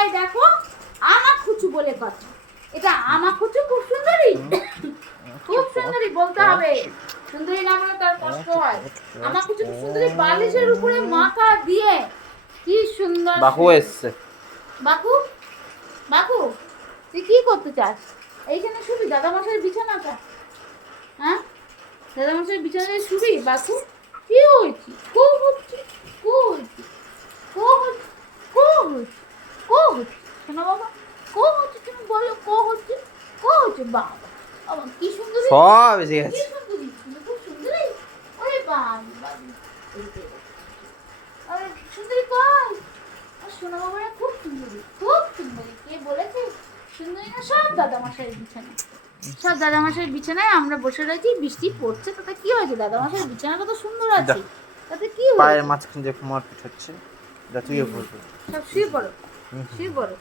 সবাই দেখো আমার কুচু বলে কথা। এটা আমার কুচু খুব সুন্দরী, খুব সুন্দরী বলতে হবে। সুন্দরী না বলে তার কষ্ট হয়। আমার কুচু খুব সুন্দরী, বালিশের উপরে মাথা দিয়ে কি সুন্দর। বাকু এসছে। বাকু, বাকু তুই কি করতে চাস? এইখানে শুবি দাদামশাইয়ের বিছানাটা? হ্যাঁ, দাদামশাইয়ের বিছানায় শুবি বাকু? কি হয়েছে? খুব হচ্ছে, খুব হচ্ছে, খুব হচ্ছে, খুব হচ্ছে, খুব হচ্ছে। শোনো বাবা, খুব হচ্ছে, তুমি বলো খুব হচ্ছে, খুব হচ্ছে। বাবা বাবা কি সুন্দরী, সব এসে কি গেছে। সুন্দরী, তুমি খুব সুন্দরী। ওরে বাবা, আরে সুন্দরী কই? আর শোনো বাবারা খুব সুন্দরী, খুব সুন্দরী। কে বলেছে সুন্দরী না? সব দাদামশাইয়ের বিছানা, সব দাদামশাইয়ের বিছানায় আমরা বসে রয়েছি। বৃষ্টি পড়ছে, তাতে কি হয়েছে? দাদামশাইয়ের বিছানাটা তো সুন্দর আছে, তাতে কি পায়ের হয়েছে? মাঝখানে যে মারপিট হচ্ছে, যা তুইও বলবি। সব শুয়ে পড়ো, শুয়ে পড়ো।